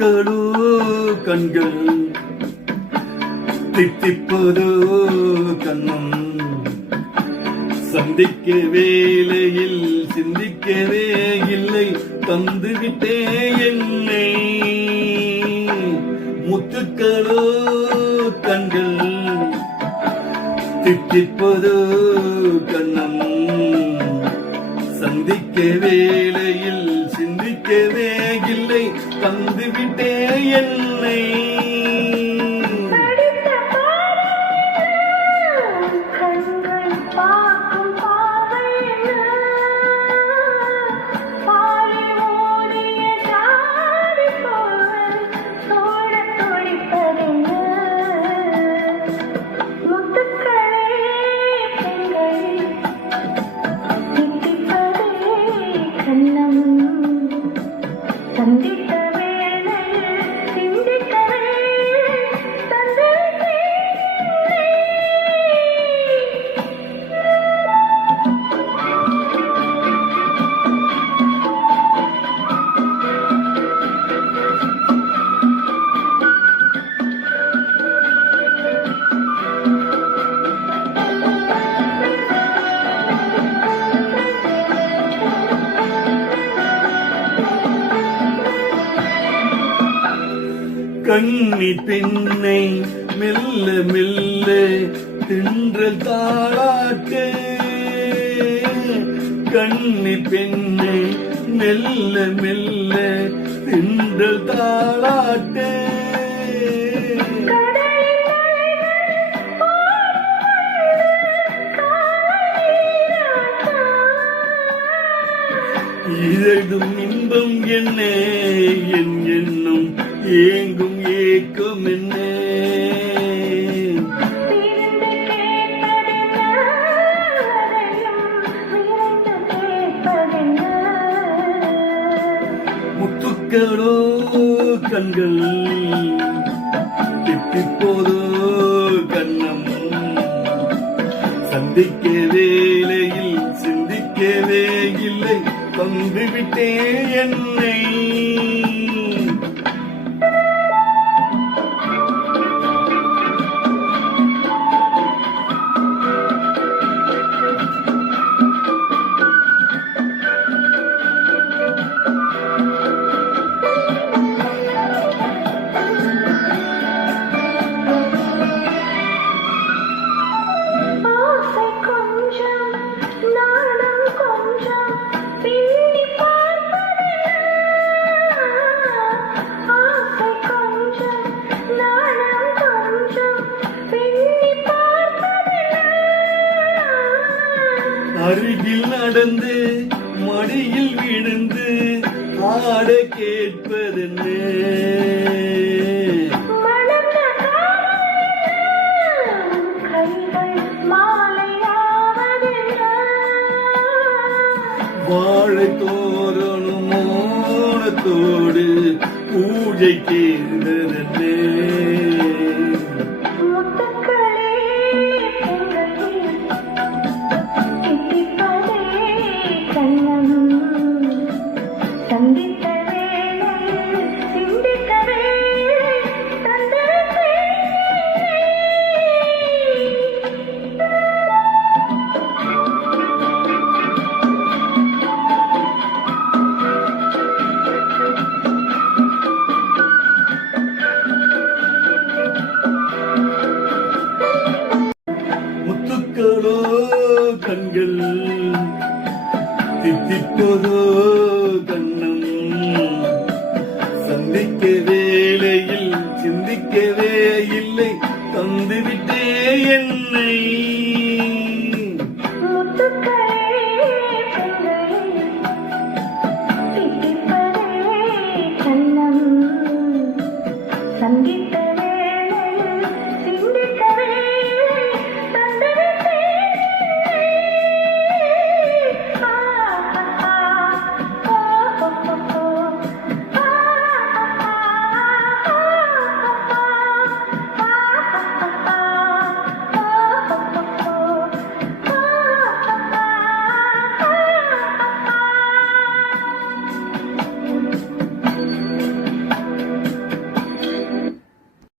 முத்துக்களோ கண்கள் தித்திப்பதோ கண்ணம் சந்திக்க வேலையில் சிந்திக்கவே இல்லை தந்துவிட்டே என்னை முத்துக்களோ கண்கள் தித்திப்பதோ கண்ணம் சந்திக்க வேலையில் சிந்திக்கவே இல்லை தந்துவிட்டே என்னை கண்ணி பெண்ணை மெல்ல மெல்ல தின்றல் தாளாட்டு கண்ணி பெண்ணை மெல்ல மெல்ல தின்றல் தாளாட்டு இதழும் இன்பம் என்ன என் எண்ணம் ஏங்கும் ஏக்கம் என்ன முத்துக்களோ கண்கள் தித்திப்போதோ கண்ணம் சந்திக்க வேலையில் சிந்திக்கவே இல்லை தந்துவிட்டே என்னை அருகில் நடந்து மடியில் விழுந்து ஆட கேட்பதென்ன வாழை தோரணும் மோனத்தோடு பூஜை கேட்பதென்ன முத்துக்களோ கண்கள் தித்திப்பதோ கண்ணம் சந்திக்க வேலையில் சிந்திக்கவே இல்லை தந்துவிட்டு